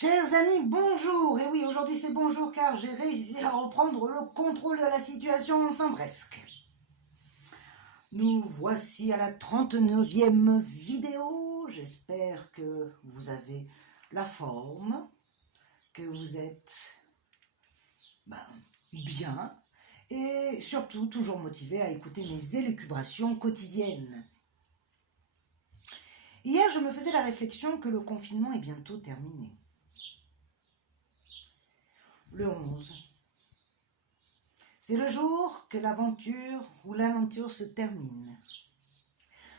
Chers amis, bonjour. Et oui, aujourd'hui c'est bonjour car j'ai réussi à reprendre le contrôle de la situation, enfin presque. Nous voici à la 39e vidéo. J'espère que vous avez la forme, que vous êtes bien et surtout toujours motivé à écouter mes élucubrations quotidiennes. Hier, je me faisais la réflexion que le confinement est bientôt terminé. Le 11. C'est le jour que l'aventure ou l'aventure se termine.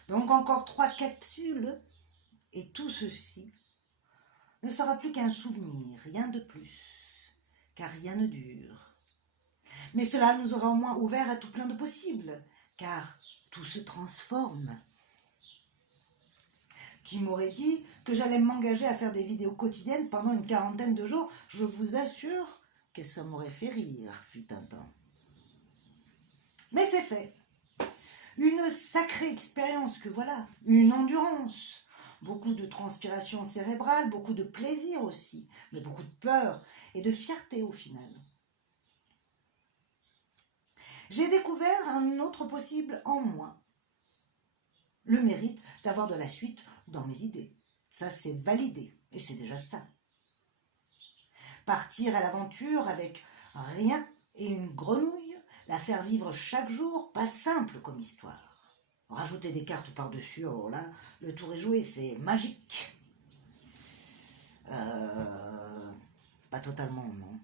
Donc encore 3 capsules et tout ceci ne sera plus qu'un souvenir, rien de plus, car rien ne dure. Mais cela nous aura au moins ouvert à tout plein de possibles, car tout se transforme. Qui m'aurait dit que j'allais m'engager à faire des vidéos quotidiennes pendant une 40aine de jours? Je vous assure que ça m'aurait fait rire, fut un temps. Mais c'est fait. Une sacrée expérience que voilà, une endurance, beaucoup de transpiration cérébrale, beaucoup de plaisir aussi, mais beaucoup de peur et de fierté au final. J'ai découvert un autre possible en moi, le mérite d'avoir de la suite dans mes idées. Ça, c'est validé, et c'est déjà ça. Partir à l'aventure avec rien et une grenouille, la faire vivre chaque jour, pas simple comme histoire. Rajouter des cartes par-dessus, alors là, le tour est joué, c'est magique. Pas totalement, non.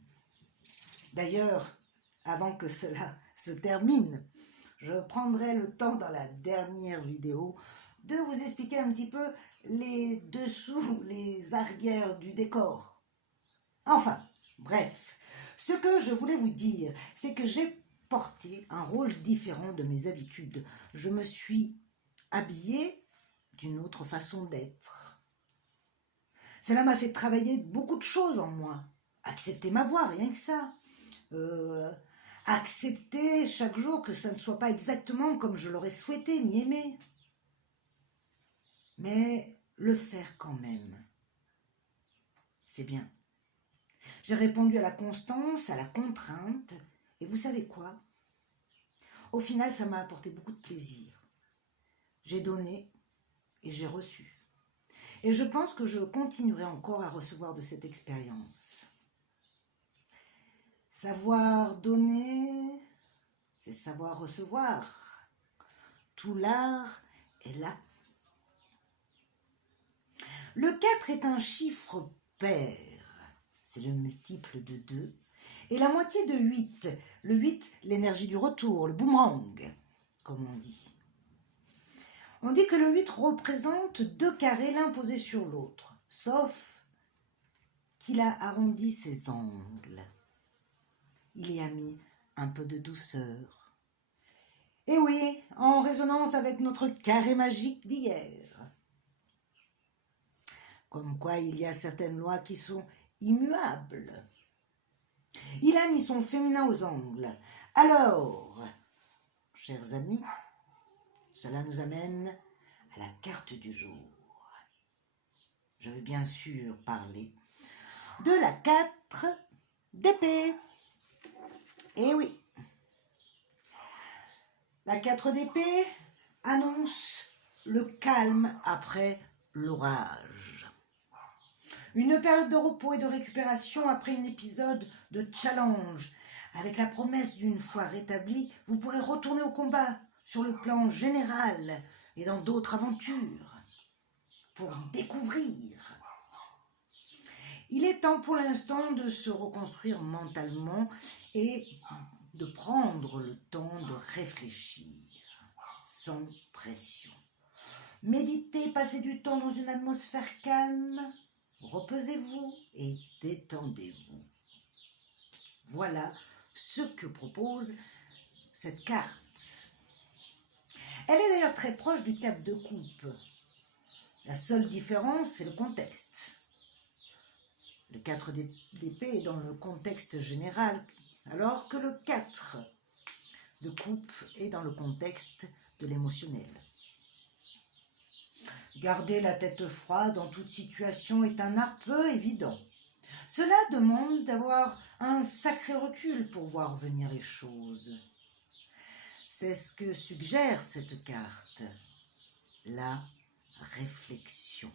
D'ailleurs, avant que cela se termine, je prendrai le temps dans la dernière vidéo de vous expliquer un petit peu les dessous, les arrières du décor. Enfin, bref, ce que je voulais vous dire, c'est que j'ai porté un rôle différent de mes habitudes. Je me suis habillée d'une autre façon d'être. Cela m'a fait travailler beaucoup de choses en moi. Accepter ma voix, rien que ça. Accepter chaque jour que ça ne soit pas exactement comme je l'aurais souhaité ni aimé. Mais le faire quand même. C'est bien. J'ai répondu à la constance, à la contrainte, et vous savez quoi? Au final, ça m'a apporté beaucoup de plaisir. J'ai donné et j'ai reçu. Et je pense que je continuerai encore à recevoir de cette expérience. Savoir donner, c'est savoir recevoir. Tout l'art est là. Le 4 est un chiffre pair. C'est le multiple de 2. Et la moitié de 8. Le 8, l'énergie du retour, le boomerang, comme on dit. On dit que le 8 représente 2 carrés l'un posé sur l'autre, sauf qu'il a arrondi ses angles. Il y a mis un peu de douceur. Et oui, en résonance avec notre carré magique d'hier. Comme quoi il y a certaines lois qui sont immuables. Il a mis son féminin aux angles. Alors, chers amis, cela nous amène à la carte du jour. Je vais bien sûr parler de la 4 d'épée. Eh oui, la 4 d'épée annonce le calme après l'orage. Une période de repos et de récupération après un épisode de challenge. Avec la promesse d'une fois rétabli, vous pourrez retourner au combat sur le plan général et dans d'autres aventures pour découvrir. Il est temps pour l'instant de se reconstruire mentalement et de prendre le temps de réfléchir sans pression. Méditez, passez du temps dans une atmosphère calme. Reposez-vous et détendez-vous. Voilà ce que propose cette carte. Elle est d'ailleurs très proche du 4 de coupe. La seule différence, c'est le contexte. Le 4 d'épée est dans le contexte général, alors que le 4 de coupe est dans le contexte de l'émotionnel. Garder la tête froide en toute situation est un art peu évident. Cela demande d'avoir un sacré recul pour voir venir les choses. C'est ce que suggère cette carte, la réflexion.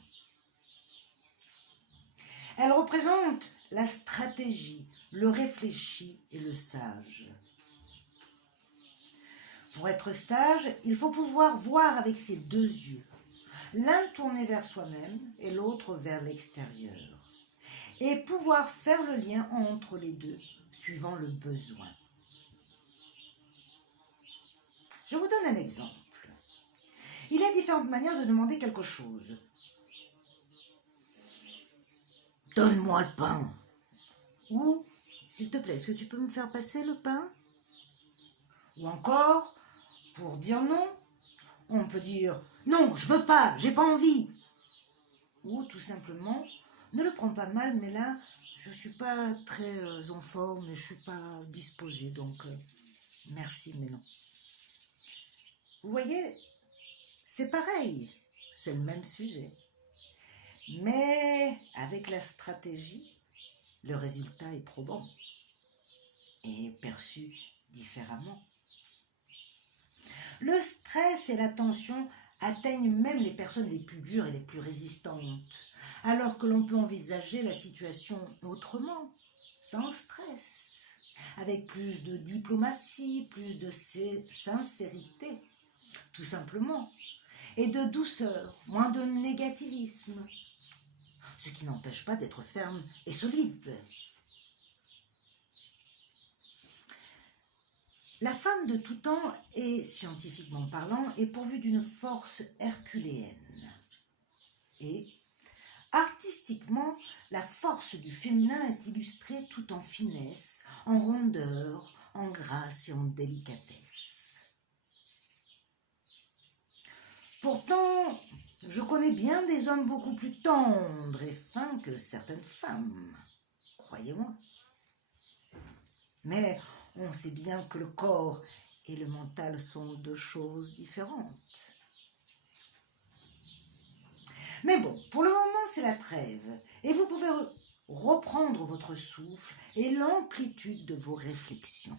Elle représente la stratégie, le réfléchi et le sage. Pour être sage, il faut pouvoir voir avec ses deux yeux, l'un tourné vers soi-même et l'autre vers l'extérieur, et pouvoir faire le lien entre les deux, suivant le besoin. Je vous donne un exemple. Il y a différentes manières de demander quelque chose. Donne-moi le pain. Ou, s'il te plaît, est-ce que tu peux me faire passer le pain? Ou encore, pour dire non, on peut dire non, je veux pas, j'ai pas envie. Ou tout simplement, ne le prends pas mal, mais là, je suis pas très en forme et je suis pas disposée, donc merci, mais non. Vous voyez, c'est pareil, c'est le même sujet. Mais avec la stratégie, le résultat est probant et perçu différemment. Le stress et la tension atteignent même les personnes les plus dures et les plus résistantes, alors que l'on peut envisager la situation autrement, sans stress, avec plus de diplomatie, plus de sincérité, tout simplement, et de douceur, moins de négativisme, ce qui n'empêche pas d'être ferme et solide. La femme de tout temps, et scientifiquement parlant, est pourvue d'une force herculéenne. Et, artistiquement, la force du féminin est illustrée tout en finesse, en rondeur, en grâce et en délicatesse. Pourtant, je connais bien des hommes beaucoup plus tendres et fins que certaines femmes, croyez-moi. Mais on sait bien que le corps et le mental sont deux choses différentes. Mais bon, pour le moment, c'est la trêve, et vous pouvez reprendre votre souffle et l'amplitude de vos réflexions.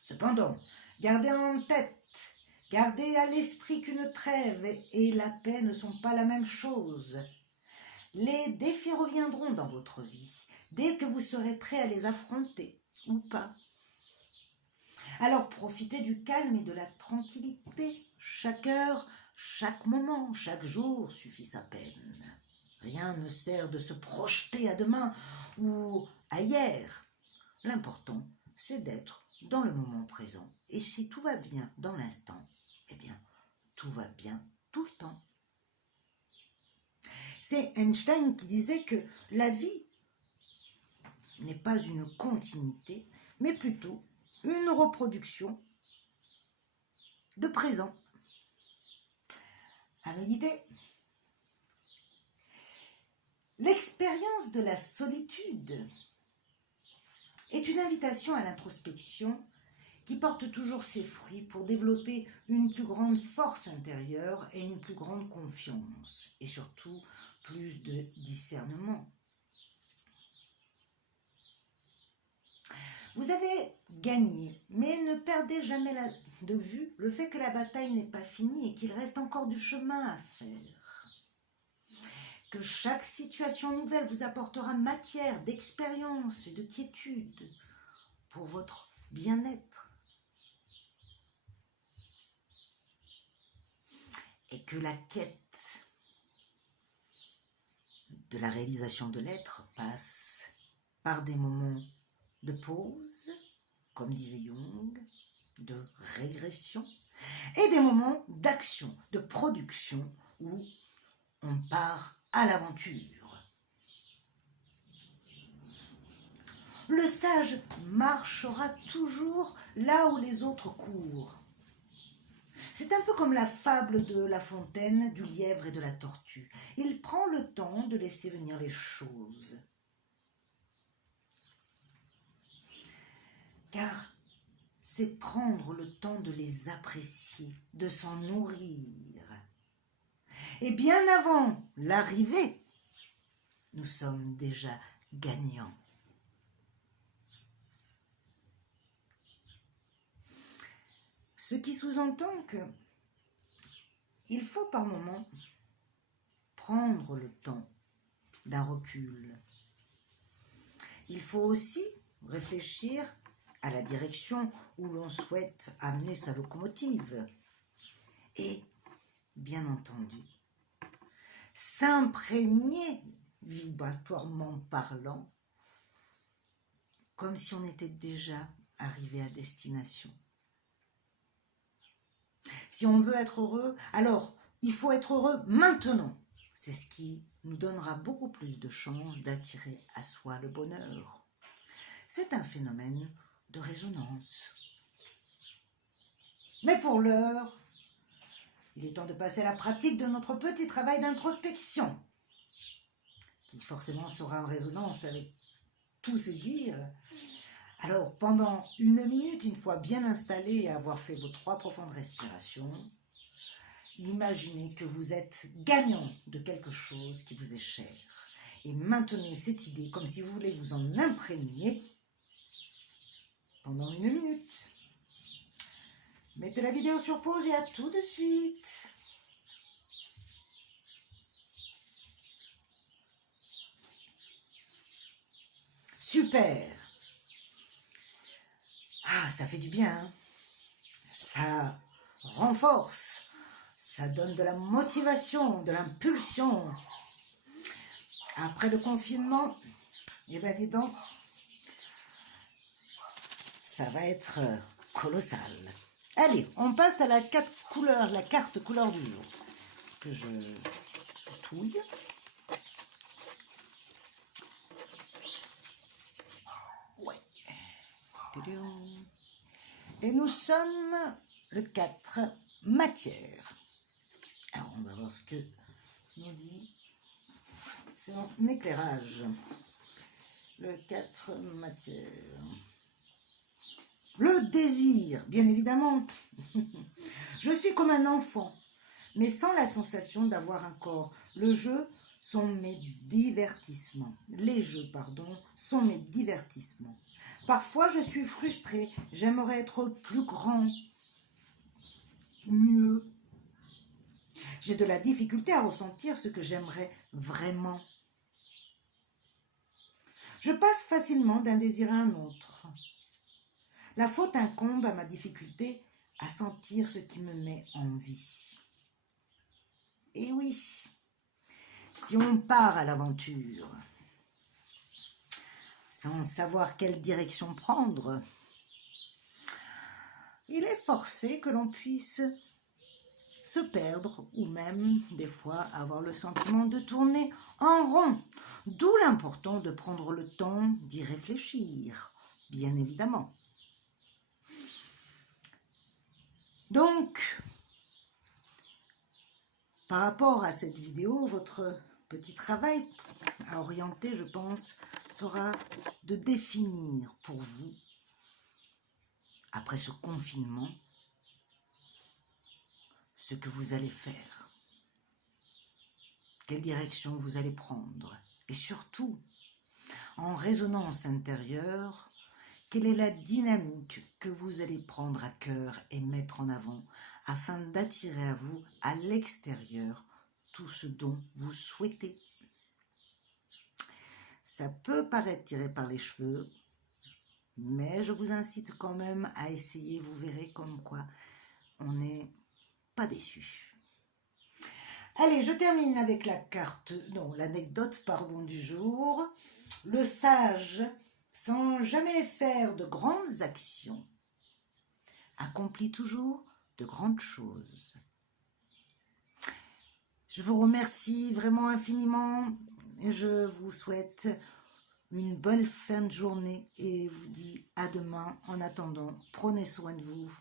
Cependant, gardez en tête, gardez à l'esprit qu'une trêve et la paix ne sont pas la même chose. Les défis reviendront dans votre vie, dès que vous serez prêt à les affronter, ou pas. Alors profitez du calme et de la tranquillité. Chaque heure, chaque moment, chaque jour suffit sa peine. Rien ne sert de se projeter à demain ou à hier. L'important, c'est d'être dans le moment présent. Et si tout va bien dans l'instant, eh bien, tout va bien tout le temps. C'est Einstein qui disait que la vie n'est pas une continuité, mais plutôt une reproduction de présent. À méditer. L'expérience de la solitude est une invitation à l'introspection qui porte toujours ses fruits pour développer une plus grande force intérieure et une plus grande confiance, et surtout plus de discernement. Vous avez gagné, mais ne perdez jamais de vue le fait que la bataille n'est pas finie et qu'il reste encore du chemin à faire. Que chaque situation nouvelle vous apportera matière d'expérience et de quiétude pour votre bien-être. Et que la quête de la réalisation de l'être passe par des moments de pause, comme disait Jung, de régression, et des moments d'action, de production, où on part à l'aventure. Le sage marchera toujours là où les autres courent. C'est un peu comme la fable de La Fontaine, du lièvre et de la tortue. Il prend le temps de laisser venir les choses. Car c'est prendre le temps de les apprécier, de s'en nourrir. Et bien avant l'arrivée nous sommes déjà gagnants. Ce qui sous-entend que il faut par moments prendre le temps d'un recul. Il faut aussi réfléchir à la direction où l'on souhaite amener sa locomotive. Et, bien entendu, s'imprégner, vibratoirement parlant, comme si on était déjà arrivé à destination. Si on veut être heureux, alors il faut être heureux maintenant. C'est ce qui nous donnera beaucoup plus de chances d'attirer à soi le bonheur. C'est un phénomène de résonance. Mais pour l'heure, il est temps de passer à la pratique de notre petit travail d'introspection, qui forcément sera en résonance avec tous ces dires. Alors, pendant 1 minute, une fois bien installé et avoir fait vos 3 profondes respirations, imaginez que vous êtes gagnant de quelque chose qui vous est cher. Et maintenez cette idée comme si vous voulez vous en imprégner pendant 1 minute. Mettez la vidéo sur pause et à tout de suite. Super! Ah, ça fait du bien, hein? Ça renforce, ça donne de la motivation, de l'impulsion. Après le confinement, eh ben dis donc, ça va être colossal. Allez, on passe à la carte couleur du jour, que je touille. Ouais. Et nous sommes le 4, matière. Alors, on va voir ce que nous dit son éclairage. Le 4, matière. Le désir, bien évidemment. Je suis comme un enfant, mais sans la sensation d'avoir un corps. Les jeux sont mes divertissements. Sont mes divertissements. Parfois, je suis frustrée. J'aimerais être plus grand, mieux. J'ai de la difficulté à ressentir ce que j'aimerais vraiment. Je passe facilement d'un désir à un autre. La faute incombe à ma difficulté à sentir ce qui me met en vie. Et oui, si on part à l'aventure sans savoir quelle direction prendre, il est forcé que l'on puisse se perdre ou même, des fois, avoir le sentiment de tourner en rond. D'où l'important de prendre le temps d'y réfléchir, bien évidemment. Donc, par rapport à cette vidéo, votre petit travail à orienter, je pense, sera de définir pour vous, après ce confinement, ce que vous allez faire, quelle direction vous allez prendre, et surtout, en résonance intérieure, quelle est la dynamique que vous allez prendre à cœur et mettre en avant afin d'attirer à vous, à l'extérieur, tout ce dont vous souhaitez. Ça peut paraître tiré par les cheveux, mais je vous incite quand même à essayer, vous verrez comme quoi on n'est pas déçu. Allez, je termine avec l'anecdote du jour. Le sage, sans jamais faire de grandes actions, accomplit toujours de grandes choses. Je vous remercie vraiment infiniment et je vous souhaite une bonne fin de journée et vous dis à demain. En attendant, prenez soin de vous.